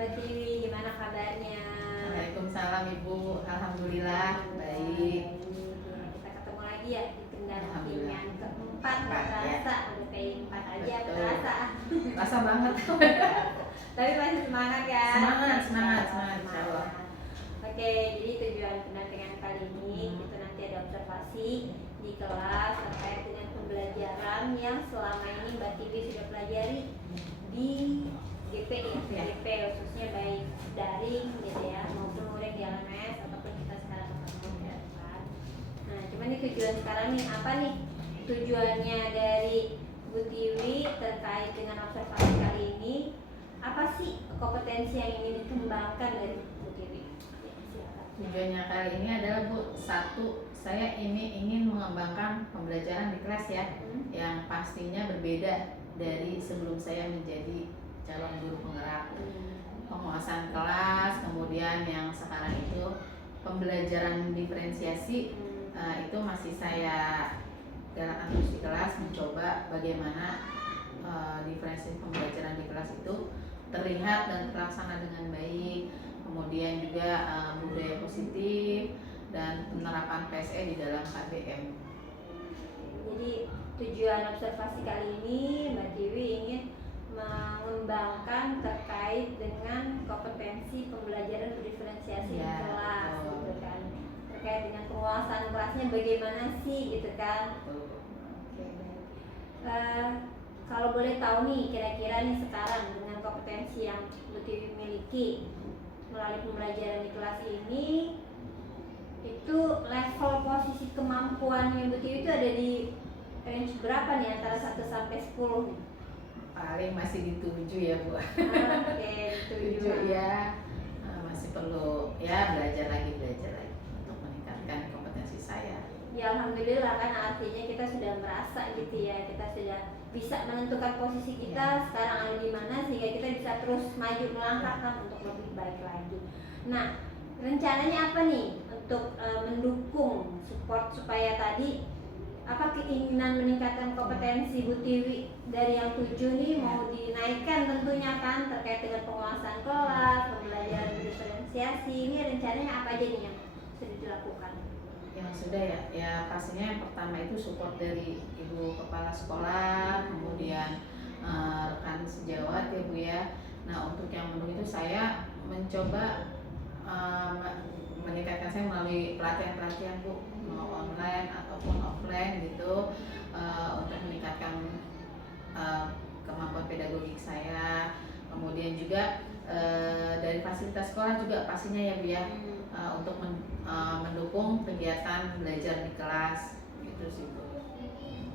Mbak Tiwi, gimana kabarnya? Waalaikumsalam Ibu, alhamdulillah baik. Kita ketemu lagi ya di Alhamdulillah. pendampingan keempat, nggak Ya. terasa, udah kayak 4 aja, Betul. terasa. Rasa banget. Tapi masih semangat ya? Semangat, insya Allah. Oke, jadi tujuan pendampingan kali ini itu nanti ada observasi di kelas terkait dengan pembelajaran yang selama ini Mbak Tiwi sudah pelajari di GP ya, GP khususnya baik daring gitu ya maupun murid di LMS ataupun kita sekarang ketemu ya kan. Nah, cuman nih tujuan sekarang nih apa nih tujuannya dari Bu Tiwi terkait dengan observasi kali ini, apa sih kompetensi yang ingin dikembangkan dari Bu Tiwi? Ya, silakan. Tujuannya kali ini adalah Bu, satu, saya ini ingin mengembangkan pembelajaran di kelas ya, yang pastinya berbeda dari sebelum saya menjadi calon guru penggerak. Penguasaan kelas, kemudian yang sekarang itu pembelajaran diferensiasi, itu masih saya galakan terus di kelas, mencoba bagaimana diferensiasi pembelajaran di kelas itu terlihat dan terlaksana dengan baik, kemudian juga budaya positif dan penerapan PSE di dalam KBM. Jadi tujuan observasi kali ini Mbak Tiwi ingin mengembangkan terkait dengan kompetensi pembelajaran berdiferensiasi di kelas gitu kan, terkait dengan penguasaan kelasnya bagaimana sih gitu kan. Oke, baik. Kalau boleh tahu nih kira-kira nih sekarang dengan kompetensi yang Bu Tiwi miliki melalui pembelajaran di kelas ini, itu level posisi kemampuan yang Bu Tiwi itu ada di range berapa nih antara 1 sampai 10 nih? Paling masih di 7 ya Bu. Oke, 7 ya, masih perlu ya belajar lagi untuk meningkatkan kompetensi saya. Ya alhamdulillah kan artinya kita sudah merasa gitu ya, kita sudah bisa menentukan posisi kita sekarang ada di mana sehingga kita bisa terus maju melangkah kan untuk lebih baik lagi. Nah, rencananya apa nih untuk mendukung support supaya tadi apa keinginan meningkatkan kompetensi Bu Tiwi dari yang 7 nih mau dinaikkan tentunya kan terkait dengan penguasaan kelas, pembelajaran diferensiasi, ini rencananya apa aja nih yang sudah dilakukan? Yang sudah ya pastinya yang pertama itu support dari Ibu Kepala Sekolah, kemudian rekan sejawat ya Bu ya. Nah, untuk yang mendukung itu saya mencoba meningkatkan saya melalui pelatihan-pelatihan Bu, mau online ataupun offline gitu, untuk meningkatkan kemampuan pedagogik saya. Kemudian juga dari fasilitas sekolah juga pastinya ya Bu ya, untuk mendukung kegiatan belajar di kelas gitu sih Bu.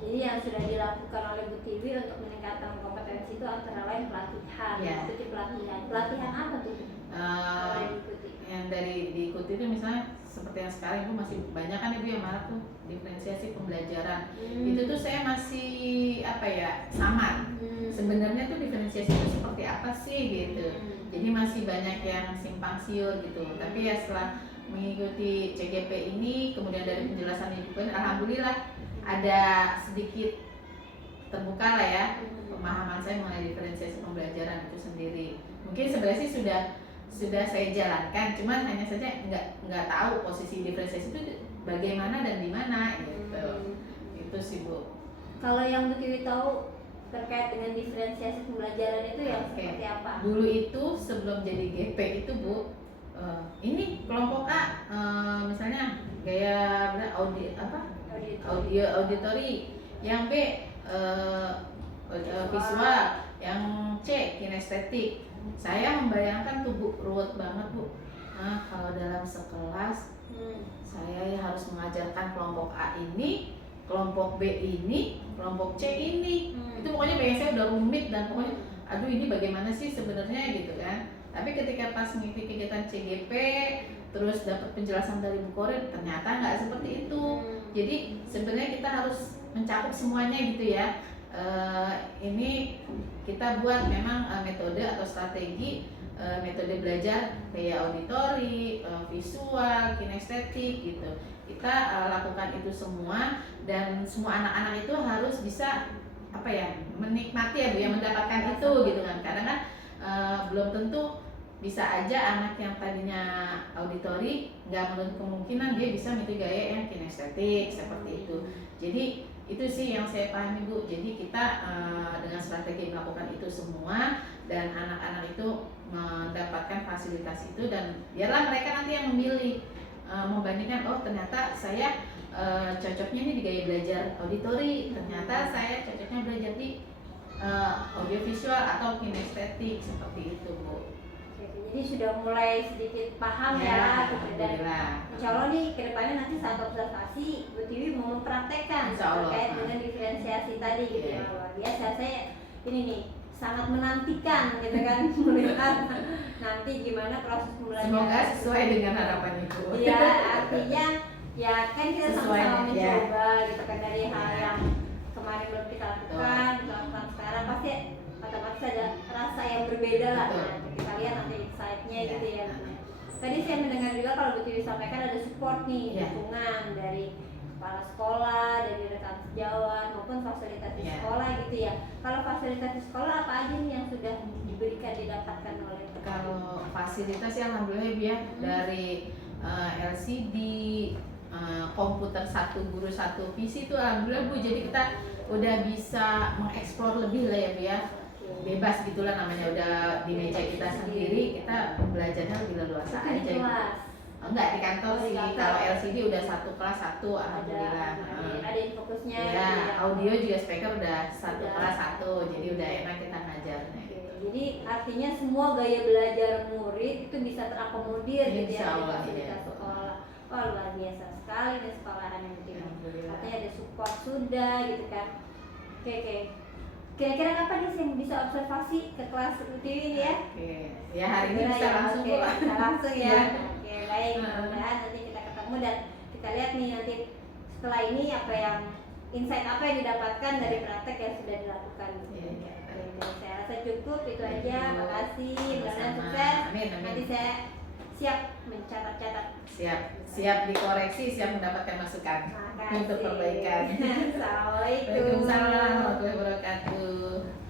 Jadi yang sudah dilakukan oleh Bu Tiwi untuk meningkatkan kompetensi itu antara lain pelatihan, ikuti pelatihan apa tuh? Yang dari diikuti itu misalnya seperti yang sekarang itu masih banyak kan Ibu yang marah tuh diferensiasi pembelajaran. Itu tuh saya masih apa ya samar. Sebenarnya tuh diferensiasi itu seperti apa sih gitu. Jadi masih banyak yang simpang siur gitu. Tapi ya setelah mengikuti CGP ini, kemudian dari penjelasan Ibu kan, alhamdulillah ada sedikit terbuka lah ya pemahaman saya mengenai diferensiasi pembelajaran itu sendiri. Mungkin sebenarnya sih sudah saya jalankan, cuman hanya saja nggak tahu posisi diferensiasi itu bagaimana dan di mana gitu. Itu sih Bu. Kalau yang Bu Tiwi tahu terkait dengan diferensiasi pembelajaran itu yang seperti apa? Dulu itu sebelum jadi GP itu Bu, ini kelompok A misalnya gaya auditori, yang B visual, yang C kinestetik. Saya membayangkan tuh Bu, ruwet banget Bu. Nah, kalau dalam sekelas saya harus mengajarkan kelompok A ini, kelompok B ini, kelompok C ini. Itu pokoknya bayang saya udah rumit dan pokoknya aduh ini bagaimana sih sebenarnya gitu kan. Tapi ketika pas mengikuti kegiatan CGP terus dapat penjelasan dari Bu Korin, ternyata nggak seperti itu. Jadi sebenarnya kita harus mencakup semuanya gitu ya. Ini kita buat memang metode atau strategi metode belajar kayak auditori, visual, kinestetik gitu. Kita lakukan itu semua dan semua anak-anak itu harus bisa apa ya menikmati ya Bu, yang mendapatkan itu gitu kan. Kadang kan belum tentu bisa aja anak yang tadinya auditori nggak menutup kemungkinan dia bisa mengikuti gaya yang kinestetik seperti itu. Jadi itu sih yang saya pahami Bu. Jadi kita dengan strategi melakukan itu semua dan anak-anak itu mendapatkan fasilitas itu dan biarlah mereka nanti yang memilih membandingkan oh ternyata saya cocoknya nih di gaya belajar auditori, ternyata saya cocoknya belajar di audiovisual atau kinestetik seperti itu Bu. Jadi sudah mulai sedikit paham ya, gitu. Dan insya Allah nih kedepannya nanti saat observasi Bu Tiwi mau mempraktekkan terkait dengan diferensiasi tadi gitu ya. Luar biasa, saya ini nih sangat menantikan gitu kan melihat nanti gimana proses pembelajaran. Semoga sesuai dengan harapan Ibu. Iya, artinya ya kan kita sama-sama mencoba gitu kan dari hal yang kemarin belum kita lakukan, kita lakukan sekarang pasti otomatis ada rasa yang berbeda lah. Nah, kita lihat nanti insight-nya gitu ya. Tadi saya mendengar juga kalau Bu Tiwi sampaikan ada support nih, dukungan dari kepala sekolah, dari rekan sejawat maupun fasilitas di sekolah gitu ya. Kalau fasilitas di sekolah apa aja nih yang sudah diberikan didapatkan oleh? Kalau fasilitas ya alhamdulillah ya dari LCD, komputer 1 guru 1 PC itu alhamdulillah Bu. Jadi kita udah bisa mengeksplor lebih lah ya Bu ya. Bebas gitulah namanya, udah di meja kita sendiri, kita belajarnya lebih leluasa aja gitu. Enggak di kantor sih. Kalau LCD udah 1 kelas 1 alhamdulillah. Ada fokusnya. Ya, audio juga speaker udah 1 kelas 1, jadi udah enak kita ngajarnya. Jadi artinya semua gaya belajar murid itu bisa terakomodir gitu ya di fasilitas sekolah. Oh luar biasa sekali nih sekolahan ini. Artinya ada support sudah gitu kan. Oke. Kira-kira kapan nih yang bisa observasi ke kelas UTW ini ya? Ya hari ini bisa langsung Bu. Bisa langsung ya. Oke, baik. Mudah-mudahan nanti kita ketemu dan kita lihat nih nanti setelah ini apa yang insight apa yang didapatkan dari praktek yang sudah dilakukan. Saya rasa cukup itu aja. Makasih. Mudah-mudahan sukses. Nanti saya siap mencatat-catat. Siap dikoreksi, siap mendapatkan masukan untuk perbaikan. Assalamualaikum. Waalaikumsalam warahmatullahi wabarakatuh.